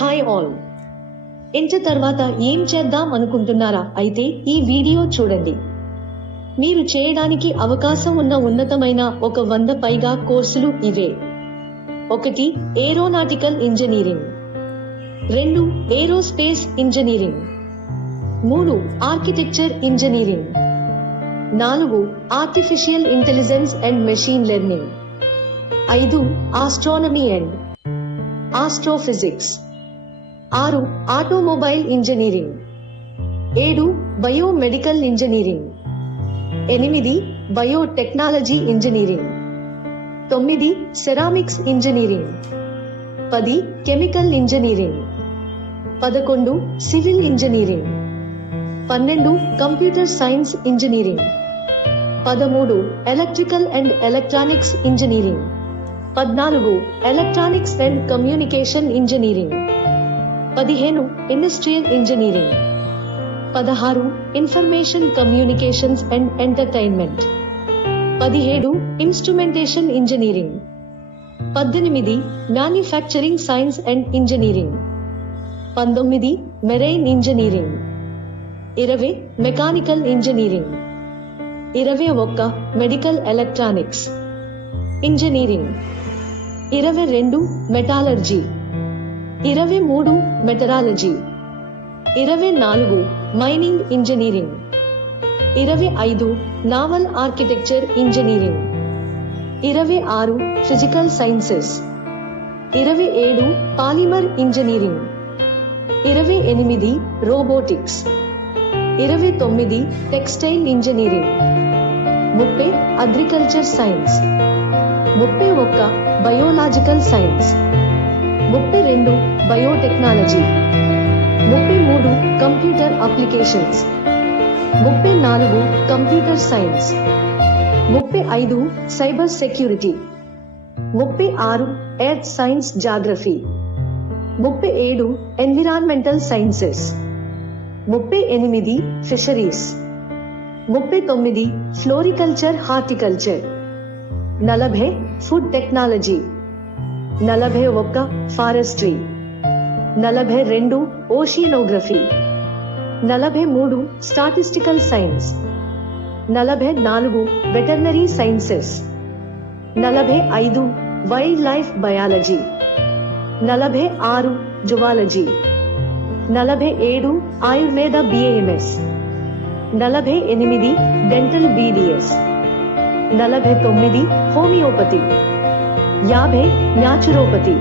Hi all. Inter తర్వాత ఏం చేద్దాం అనుకుంటున్నారా? అయితే ఈ వీడియో చూడండి. మీరు చేయడానికి అవకాశం ఉన్న ఉన్నతమైన 100 పైగా కోర్సులు ఇవే. 1. Aeronautical engineering. 2. Aerospace engineering. 3. Architecture engineering. 4. Artificial intelligence and machine learning. 5. Astronomy and astrophysics. 6. Automobile engineering. 7. Biomedical engineering. 8. Biotechnology engineering. 9. Ceramics engineering. 10. Chemical engineering. 11. Civil engineering. 12. Computer science engineering. 13. Electrical and electronics engineering. 14. Electronics and communication engineering. 15. Industrial engineering. 16. Information communications and entertainment. 17. Instrumentation engineering. 18. Manufacturing science and engineering. 19. Marine engineering. 20. Mechanical engineering. 21. Medical electronics engineering. 22. Metallurgy. 23. Meteorology. 24. Mining engineering. 25. Naval architecture engineering. 26. Physical sciences. 27. Polymer engineering. 28. Robotics. 29. Textile engineering. 30. Agriculture science. 31. Biological science. 32. Biotechnology. 33. Computer applications. 34. Computer science. 35. Cyber security. 36. Earth science geography. 37. Environmental sciences. 38. Fisheries. 39. Floriculture horticulture. 40. Food technology. 41. Forestry. 42. Oceanography. 43. Statistical science. 44. Veterinary sciences. 45. Wild life biology. 46. Zoology. 47. Ayurveda BAMS. 48. Dental BDS. 49. Homeopathy. 50. Naturopathy.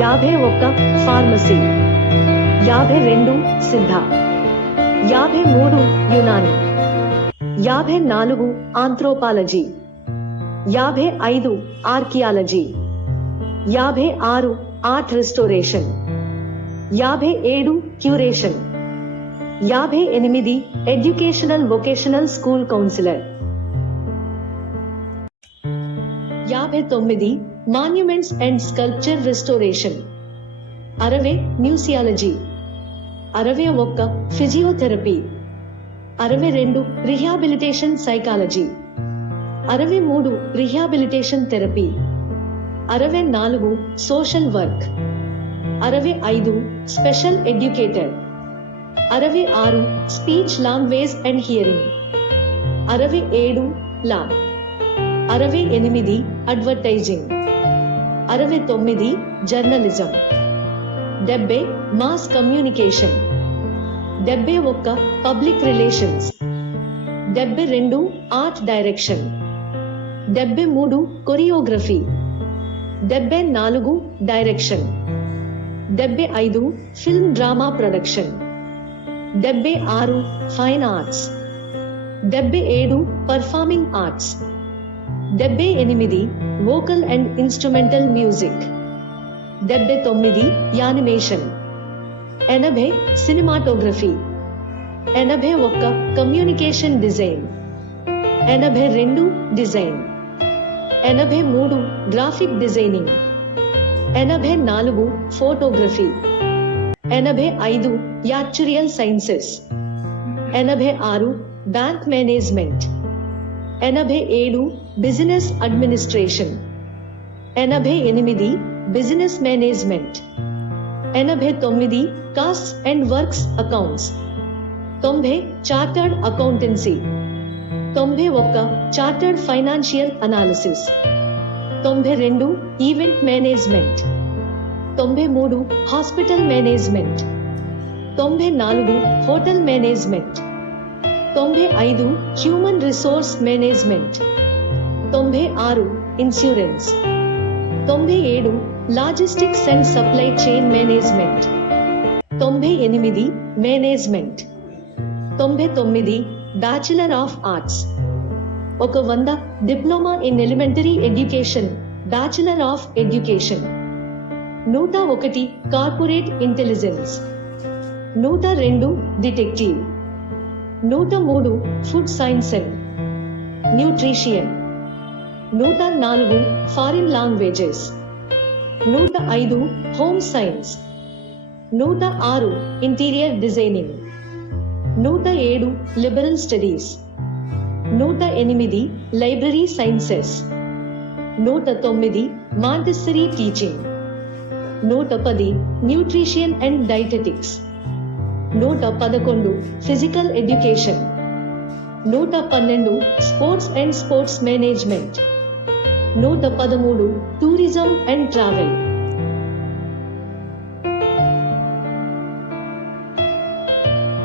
51. Pharmacy. 52. సిద్ధ. 53. Unani. 54. Anthropology. 55. Archaeology. 56. Art restoration. 57. Curation. 58. Educational vocational school councillor. 59. Monuments and sculpture restoration. 60. మ్యూసియాలజీ. 61. Physiotherapy. 62. Rehabilitation psychology. 63. Rehabilitation therapy. 64. Social work. 65. Special educator. 66. Speech language and hearing. 67. Law. 68. Advertising. 69. Journalism. 70. Mass communication. 71. Public relations. 72. Art direction. 73. Choreography. 74. Direction. 75. Film drama production. 76. Fine arts. 77. Performing arts. 78. Vocal and instrumental music. 79. Animation. 80. Cinematography. 81. Communication design. 82. Design. 83. Graphic designing. 84. Photography. 85. Actuarial sciences. 86. Bank management. 87. Business administration. 88. Business management. 89 costs and works accounts, 90 chartered accountancy, 91 chartered financial analysis, 92 event management, 93 hospital management, 94 hotel management, 95 human resource management, 96 insurance, 97 logistics and supply chain management, 98 management, 99 bachelor of arts, 100 diploma in elementary education, bachelor of education, 101 corporate intelligence, 102 detective, 103 food science and nutrition, 104 foreign languages, 105 home science, 106 interior designing, 107 liberal studies, 108 library sciences, 109 Montessori teaching, 110 nutrition and dietetics, 111 physical education, 112 sports and sports management, 113 tourism and travel.